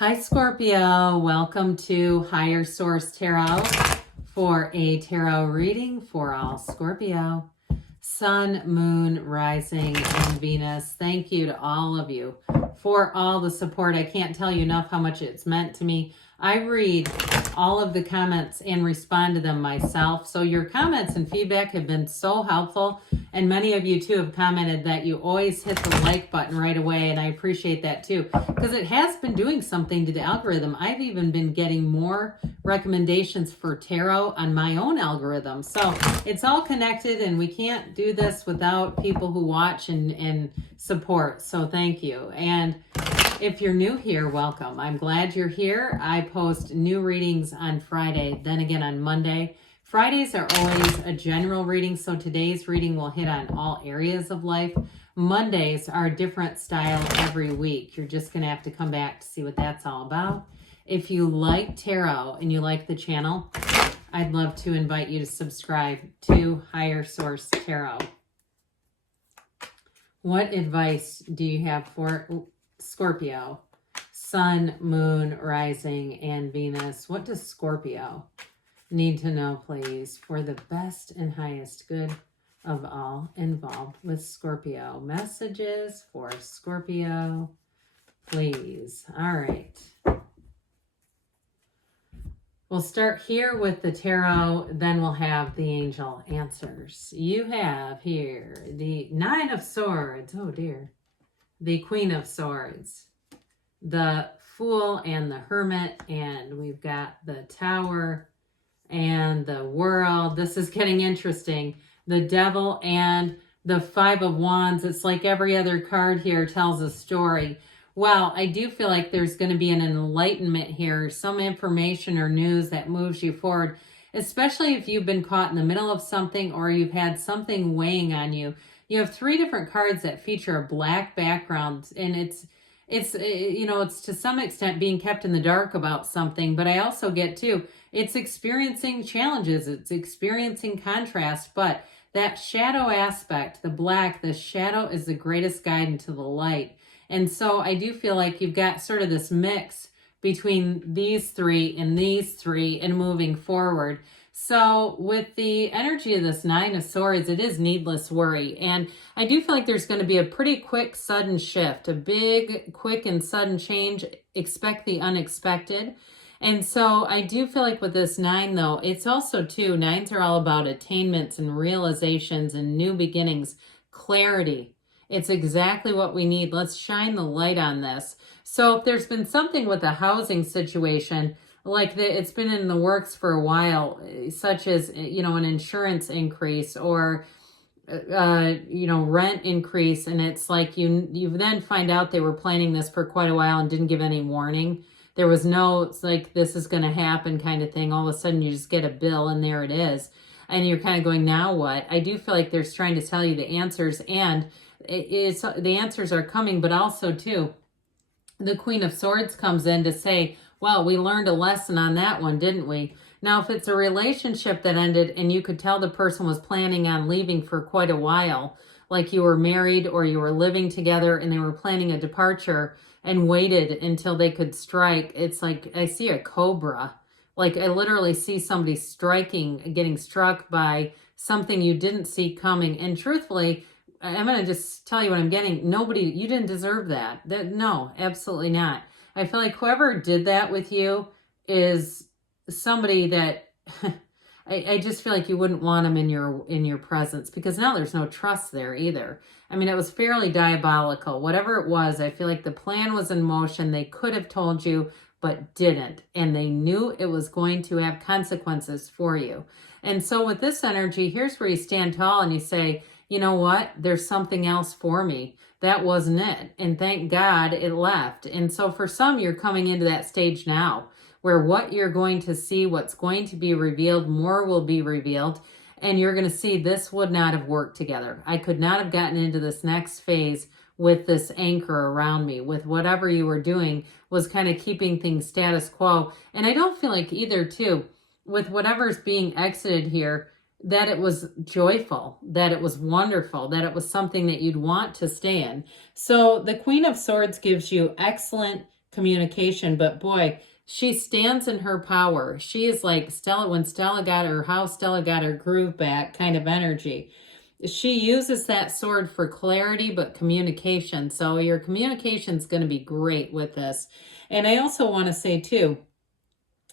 Hi, Scorpio. Welcome to Higher Source Tarot for a tarot reading for all Scorpio. Sun, Moon, Rising, and Venus. Thank you to all of you for all the support. I can't tell you enough how much it's meant to me. I read all of the comments and respond to them myself. So your comments and feedback have been so helpful. And many of you too have commented that you always hit the like button right away. And I appreciate that too, because it has been doing something to the algorithm. I've even been getting more recommendations for tarot on my own algorithm. So it's all connected, and we can't do this without people who watch and support. So thank you. And if you're new here, welcome. I'm glad you're here. I post new readings on Friday, then again on Monday. Fridays are always a general reading, so today's reading will hit on all areas of life. Mondays are a different style every week. You're just going to have to come back to see what that's all about. If you like tarot and you like the channel, I'd love to invite you to subscribe to Higher Source Tarot. What advice do you have for Scorpio? Sun, Moon, Rising, and Venus. What does Scorpio need to know, please, for the best and highest good of all involved with Scorpio? Messages for Scorpio, please. All right. We'll start here with the tarot, then we'll have the angel answers. You have here the Nine of Swords. Oh, dear. The Queen of Swords, the Fool and the Hermit, and we've got the Tower and the World. This is getting interesting. The Devil and the Five of Wands. It's like every other card here tells a story. Well, I do feel like there's going to be an enlightenment here, some information or news that moves you forward, especially if you've been caught in the middle of something or you've had something weighing on you. You have three different cards that feature a black background, and it's to some extent being kept in the dark about something, but I also get too, it's experiencing challenges, it's experiencing contrast, but that shadow aspect, the black, the shadow is the greatest guide into the light. And so I do feel like you've got sort of this mix between these three and moving forward. So with the energy of this Nine of Swords, it is needless worry. And I do feel like there's going to be a pretty quick, sudden shift, a big, quick and sudden change. Expect the unexpected. And so I do feel like with this nine, though, it's also too, nines are all about attainments and realizations and new beginnings, clarity. It's exactly what we need. Let's shine the light on this. So if there's been something with the housing situation, like it's been in the works for a while, such as, an insurance increase or, rent increase. And it's like you then find out they were planning this for quite a while and didn't give any warning. There was no, it's like, this is going to happen kind of thing. All of a sudden you just get a bill and there it is. And you're kind of going, now what? I do feel like there's trying to tell you the answers, and the answers are coming, but also too, the Queen of Swords comes in to say, well, we learned a lesson on that one, didn't we? Now, if it's a relationship that ended and you could tell the person was planning on leaving for quite a while, like you were married or you were living together and they were planning a departure and waited until they could strike, it's like I see a cobra. Like I literally see somebody getting struck by something you didn't see coming. And truthfully, I'm going to just tell you what I'm getting. You didn't deserve that. No, absolutely not. I feel like whoever did that with you is somebody that I just feel like you wouldn't want them in your presence, because now there's no trust there either. I mean, it was fairly diabolical. Whatever it was, I feel like the plan was in motion. They could have told you, but didn't. And they knew it was going to have consequences for you. And so with this energy, here's where you stand tall and you say, you know what? There's something else for me. That wasn't it. And thank God it left. And so for some, you're coming into that stage now where what you're going to see, what's going to be revealed, more will be revealed. And you're going to see this would not have worked together. I could not have gotten into this next phase with this anchor around me, with whatever you were doing was kind of keeping things status quo. And I don't feel like either too, with whatever's being exited here, that it was joyful, that it was wonderful, that it was something that you'd want to stay in. So the Queen of Swords gives you excellent communication. But boy, she stands in her power. She is like Stella, when Stella got her, how Stella got her groove back kind of energy. She uses that sword for clarity, but communication. So your communication is going to be great with this. And I also want to say too,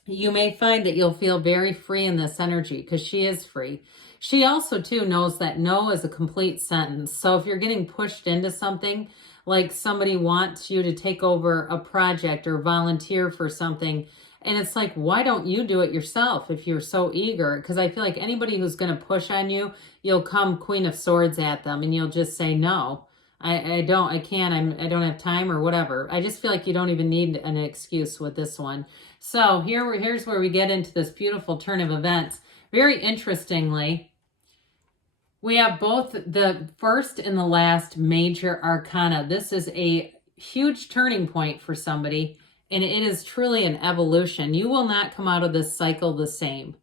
you may find that you'll feel very free in this energy because she is free. She also too knows that no is a complete sentence. So if you're getting pushed into something, like somebody wants you to take over a project or volunteer for something, and it's like, why don't you do it yourself if you're so eager? Because I feel like anybody who's going to push on you, you'll come Queen of Swords at them and you'll just say, no, I can't, I don't have time or whatever. I just feel like you don't even need an excuse with this one. So here's where we get into this beautiful turn of events. Very interestingly, we have both the first and the last major arcana. This is a huge turning point for somebody, and it is truly an evolution. You will not come out of this cycle the same.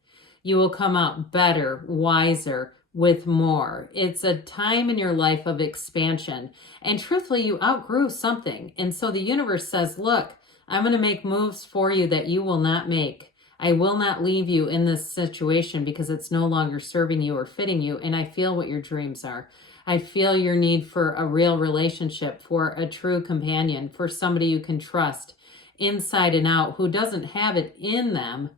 You will come out better, wiser, with more. It's a time in your life of expansion. And truthfully, you outgrew something. And so the universe says, look, I'm going to make moves for you that you will not make. I will not leave you in this situation because it's no longer serving you or fitting you. And I feel what your dreams are. I feel your need for a real relationship, for a true companion, for somebody you can trust inside and out, who doesn't have it in them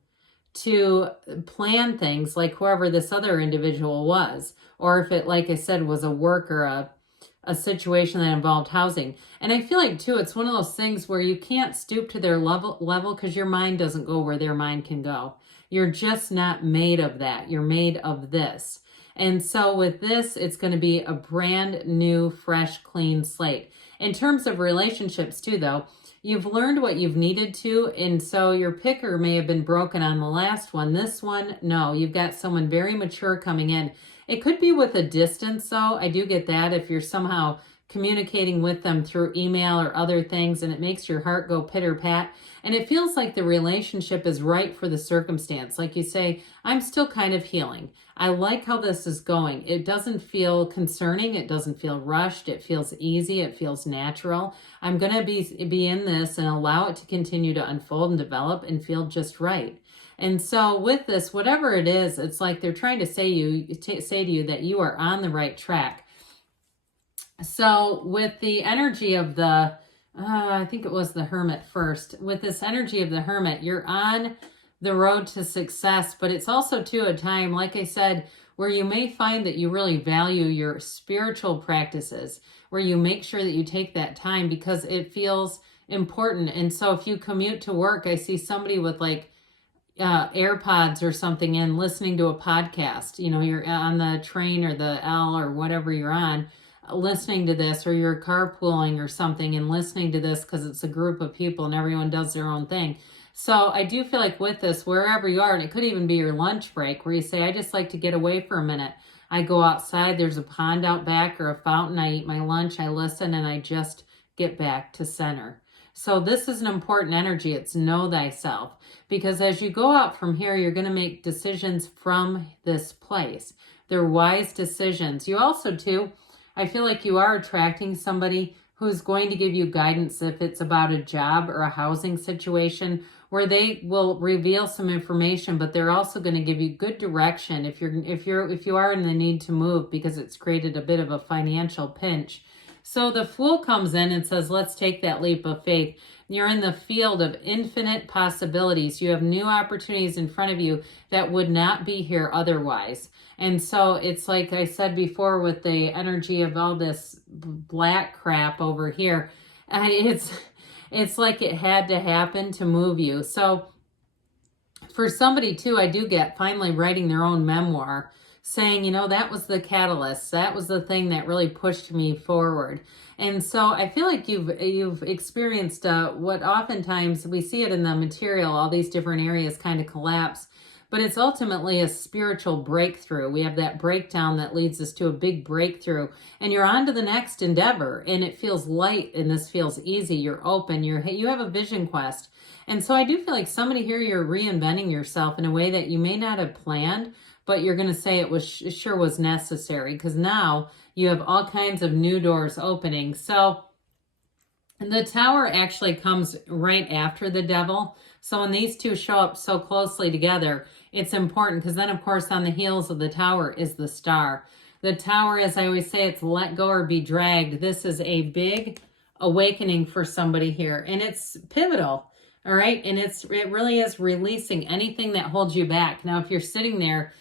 to plan things like whoever this other individual was. Or if it, like I said, was a work or a situation that involved housing. And I feel like too, it's one of those things where you can't stoop to their level because your mind doesn't go where their mind can go. You're just not made of that. You're made of this. And so with this, it's going to be a brand new, fresh, clean slate. In terms of relationships too, though, you've learned what you've needed to, and so your picker may have been broken on the last one. This one, no, you've got someone very mature coming in. It could be with a distance, though. I do get that if you're somehow communicating with them through email or other things, and it makes your heart go pitter-pat, and it feels like the relationship is right for the circumstance. Like you say, I'm still kind of healing. I like how this is going. It doesn't feel concerning. It doesn't feel rushed. It feels easy. It feels natural. I'm going to be in this and allow it to continue to unfold and develop and feel just right. And so with this, whatever it is, it's like they're trying to say to you that you are on the right track. So with the energy of the, I think it was the Hermit first. With this energy of the Hermit, you're on the road to success, but it's also too a time, like I said, where you may find that you really value your spiritual practices, where you make sure that you take that time because it feels important. And so if you commute to work, I see somebody with like AirPods or something in listening to a podcast. You know, you're on the train or the L or whatever you're on, listening to this, or you're carpooling or something and listening to this because it's a group of people and everyone does their own thing. So I do feel like with this, wherever you are, and it could even be your lunch break where you say, I just like to get away for a minute. I go outside, there's a pond out back or a fountain, I eat my lunch, I listen, and I just get back to center. So this is an important energy. It's know thyself. Because as you go out from here, you're going to make decisions from this place. They're wise decisions. You also, too, I feel like you are attracting somebody who's going to give you guidance if it's about a job or a housing situation, where they will reveal some information, but they're also going to give you good direction if you are in the need to move because it's created a bit of a financial pinch. So the Fool comes in and says, let's take that leap of faith. You're in the field of infinite possibilities. You have new opportunities in front of you that would not be here otherwise. And so it's like I said before with the energy of all this black crap over here, it's like it had to happen to move you. So for somebody too, I do get finally writing their own memoir, saying, you know, that was the catalyst. That was the thing that really pushed me forward. And so I feel like you've experienced what oftentimes we see it in the material, all these different areas kind of collapse, but it's ultimately a spiritual breakthrough. We have that breakdown that leads us to a big breakthrough, and you're on to the next endeavor, and it feels light, and this feels easy. You're open. You have a vision quest. And so I do feel like somebody here, you're reinventing yourself in a way that you may not have planned, but you're going to say it sure was necessary because now you have all kinds of new doors opening. So And the Tower actually comes right after the Devil. So when these two show up so closely together, it's important because then, of course, on the heels of the Tower is the Star. The Tower, as I always say, it's let go or be dragged. This is a big awakening for somebody here, and it's pivotal. All right. And it really is releasing anything that holds you back. Now, if you're sitting there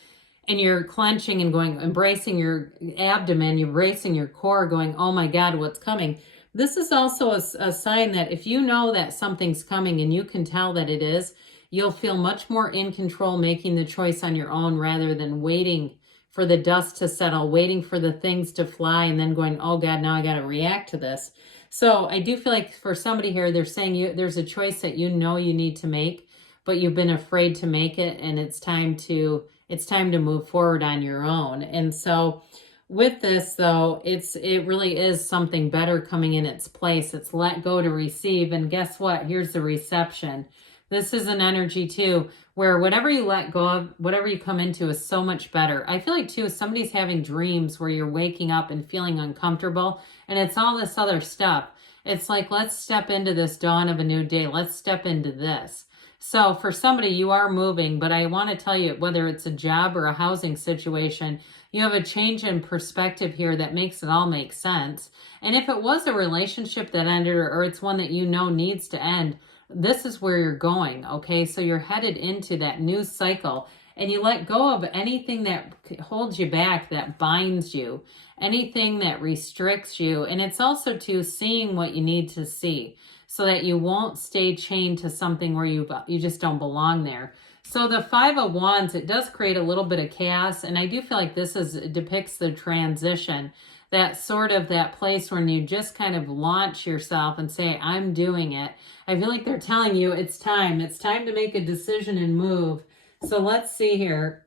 and you're clenching and going, embracing your abdomen, you're bracing your core, going, oh my God, what's coming? This is also a sign that if you know that something's coming and you can tell that it is, you'll feel much more in control making the choice on your own rather than waiting for the dust to settle, waiting for the things to fly and then going, oh God, now I got to react to this. So I do feel like for somebody here, they're saying there's a choice that you know you need to make, but you've been afraid to make it, and it's time to move forward on your own. And so with this though, it really is something better coming in its place. It's let go to receive, and guess what? Here's the reception. This is an energy too, where whatever you let go of, whatever you come into is so much better. I feel like too, somebody's having dreams where you're waking up and feeling uncomfortable, and it's all this other stuff. It's like, let's step into this dawn of a new day. Let's step into this. So for somebody, you are moving, but I want to tell you, whether it's a job or a housing situation, you have a change in perspective here that makes it all make sense. And if it was a relationship that ended, or it's one that you know needs to end, this is where you're going, okay? So you're headed into that new cycle, and you let go of anything that holds you back, that binds you, anything that restricts you. And it's also to seeing what you need to see so that you won't stay chained to something where you just don't belong there. So the Five of Wands, it does create a little bit of chaos, and I do feel like this depicts the transition, that sort of that place when you just kind of launch yourself and say, I'm doing it. I feel like they're telling you it's time to make a decision and move. So let's see here,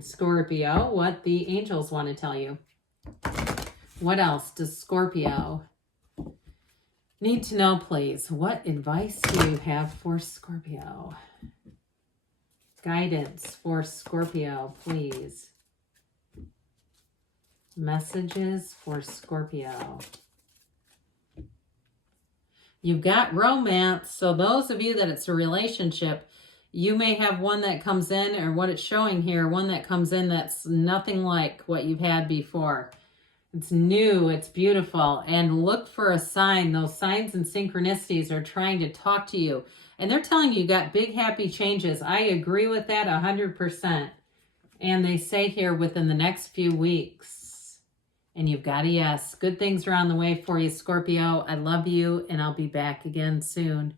Scorpio, what the angels want to tell you. What else does Scorpio need to know, please? What advice do you have for Scorpio? Guidance for Scorpio, please. Messages for Scorpio. You've got romance. So those of you that it's a relationship, you may have one that comes in, or what it's showing here, one that comes in that's nothing like what you've had before. It's new, it's beautiful, and look for a sign. Those signs and synchronicities are trying to talk to you, and they're telling you got big, happy changes. I agree with that 100%. And they say here within the next few weeks, and you've got a yes. Good things are on the way for you, Scorpio. I love you, and I'll be back again soon.